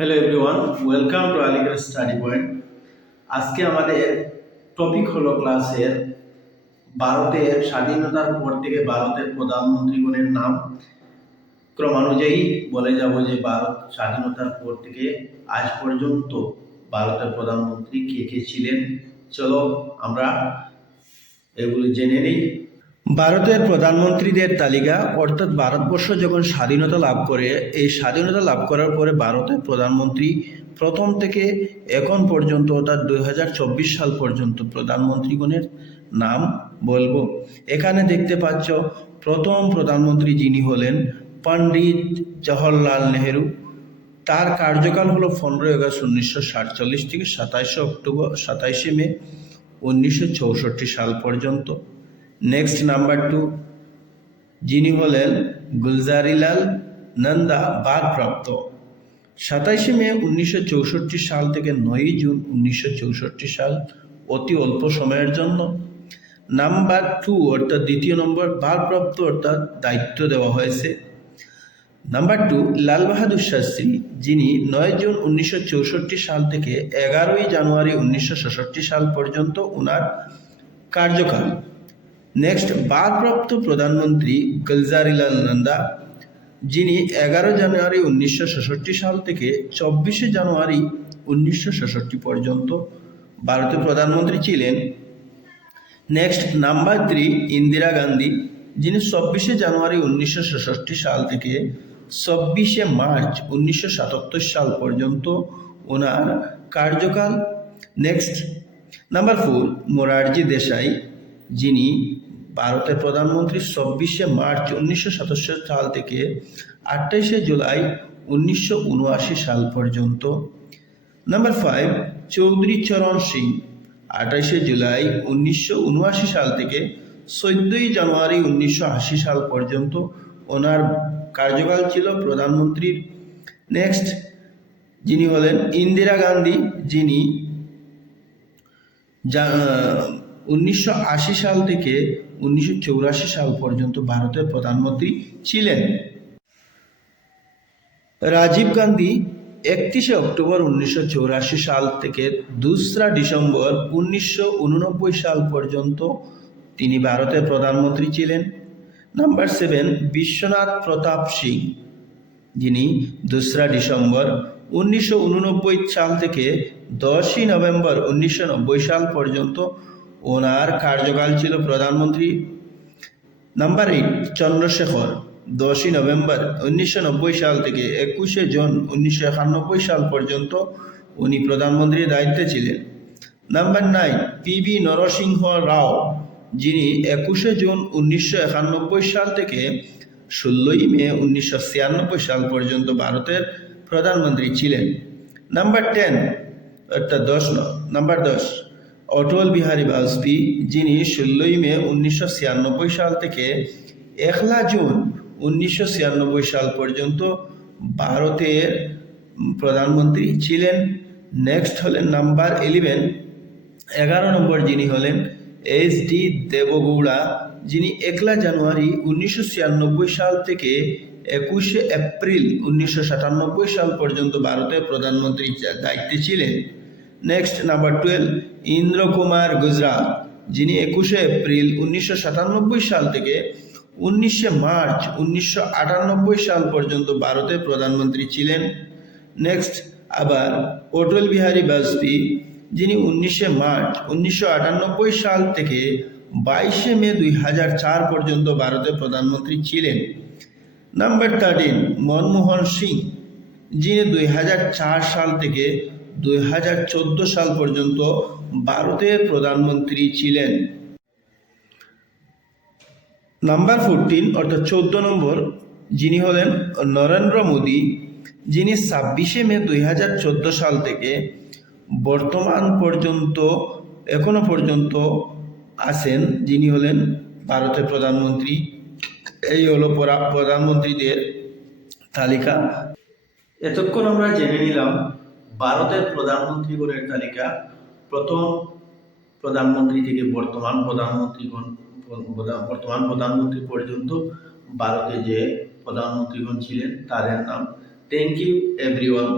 Hello everyone, welcome to Aligarh study point. আজকে আমাদের topic হলো ক্লাসের ভারতের স্বাধীনতার পর থেকে ভারতের প্রধানমন্ত্রীগণের নাম ক্রমানুযায়ী বলে যাব যে ভারত স্বাধীনতার পর থেকে আজ পর্যন্ত ভারতের প্রধানমন্ত্রী কে কে ছিলেন। চলো আমরা এগুলি জেনে নিই। ভারতের প্রধানমন্ত্রীদের তালিকা, অর্থাৎ ভারতবর্ষ যখন স্বাধীনতা লাভ করে, এই স্বাধীনতা লাভ করার পরে ভারতের প্রধানমন্ত্রী প্রথম থেকে এখন পর্যন্ত অর্থাৎ 2024 সাল পর্যন্ত প্রধানমন্ত্রীগণের নাম বলবো। এখানে দেখতে পাচ্ছ প্রথম প্রধানমন্ত্রী যিনি হলেন পণ্ডিত জওহরলাল নেহেরু। তার কার্যকাল হলো 15 আগস্ট 1947 থেকে 27 মে 1964 সাল পর্যন্ত। নেক্সট নাম্বার 2 যিনি হলেন গুলজারিলাল নন্দা ভারপ্রাপ্ত, 27 মে 1964 সাল থেকে 9 জুন 1964 সাল, অতি অল্প সময়ের জন্য। নাম্বার 2 অর্থাৎ দ্বিতীয় নম্বর ভারপ্রাপ্ত অর্থাৎ দায়িত্ব দেওয়া হয়েছে। নাম্বার 2 লাল বাহাদুর শাস্ত্রী, যিনি 9 জুন 1964 সাল থেকে 11 জানুয়ারি 1966 সাল পর্যন্ত ওনার কার্যকাল। নেক্সট ভারপ্রাপ্ত প্রধানমন্ত্রী গুলজারিলাল নন্দা, যিনি 11 জানুয়ারি 1966 সাল থেকে 24 জানুয়ারি 1966 পর্যন্ত ভারতের প্রধানমন্ত্রী ছিলেন। নেক্সট নাম্বার 3 ইন্দিরা গান্ধী, যিনি 24 জানুয়ারি 1966 সাল থেকে 24 মার্চ 1977 সাল পর্যন্ত ওনার কার্যকাল। নেক্সট নাম্বার 4 মোরারজি দেশাই, যিনি ভারতের প্রধানমন্ত্রী 24 মার্চ 1977 সাল থেকে 28 জুলাই 1979 সাল পর্যন্ত। নাম্বার 5 চৌধুরী চরণ সিং, 28 জুলাই 1979 সাল থেকে 14 জানুয়ারি 1980 সাল পর্যন্ত ওনার কার্যকাল ছিল প্রধানমন্ত্রীর। নেক্সট যিনি হলেন ইন্দিরা গান্ধী, যিনি 1980 সাল থেকে 1984 সাল পর্যন্ত ভারতের প্রধানমন্ত্রী ছিলেন। রাজীব গান্ধী 31 অক্টোবর 1984 সাল থেকে 2 ডিসেম্বর 1989 সাল পর্যন্ত তিনি ভারতের প্রধানমন্ত্রী ছিলেন। নাম্বার 7 বিশ্বনাথ প্রতাপ সিং, যিনি 2 ডিসেম্বর 1989 সাল থেকে 10 নভেম্বর 1990 সাল পর্যন্ত ওনার কার্যকাল ছিল প্রধানমন্ত্রী। নাম্বার 8 চন্দ্রশেখর, 10 নভেম্বর 1990 সাল থেকে 21 জুন 1991 সাল পর্যন্ত উনি প্রধানমন্ত্রীর দায়িত্বে ছিলেন। নাম্বার 9 পিভি নরসিংহ রাও, যিনি 21 জুন 1991 সাল থেকে 16 মে 1996 সাল পর্যন্ত ভারতের প্রধানমন্ত্রী ছিলেন। নাম্বার 10 অর্থাৎ নাম্বার 10 অটল বিহারী বাজপেয়ী, যিনি 16 মে 1996 সাল থেকে 1 জুন 1996 সাল পর্যন্ত ভারতের প্রধানমন্ত্রী ছিলেন। নেক্সট হলেন নাম্বার 11 নম্বর যিনি হলেন এইচ.ডি. দেবগৌড়া, যিনি 1 জানুয়ারি 1996 সাল থেকে 21 এপ্রিল 1997 সাল পর্যন্ত ভারতের প্রধানমন্ত্রীর দায়িত্বে ছিলেন। নেক্সট নাম্বার 12 ইন্দ্র কুমার গুজরাল, যিনি 21 এপ্রিল 1997 সাল থেকে 19 মার্চ 1998 সাল পর্যন্ত ভারতের প্রধানমন্ত্রী ছিলেন। নেক্সট আবার অটল বিহারী বাজপেয়ী, যিনি 19 মার্চ 1998 সাল থেকে 22 মে 2004 পর্যন্ত ভারতের প্রধানমন্ত্রী ছিলেন। নাম্বার 13 মনমোহন সিং, যিনি 2004 সাল থেকে 2014 সাল পর্যন্ত ভারতের প্রধানমন্ত্রী ছিলেন। নাম্বার 14 অর্থাৎ 14 নম্বর যিনি হলেন নরেন্দ্র মোদী, যিনি 26 মে 2014 সাল থেকে বর্তমান পর্যন্ত এখনো পর্যন্ত আছেন, যিনি হলেন ভারতের প্রধানমন্ত্রী। এই হলো প্রধানমন্ত্রীদের তালিকা। এতক্ষণ আমরা জেনে নিলাম ভারতের প্রধানমন্ত্রীগণের তালিকা, প্রথম প্রধানমন্ত্রী থেকে বর্তমান প্রধানমন্ত্রী পর্যন্ত ভারতে যে প্রধানমন্ত্রীগণ ছিলেন তাদের নাম। Thank you everyone.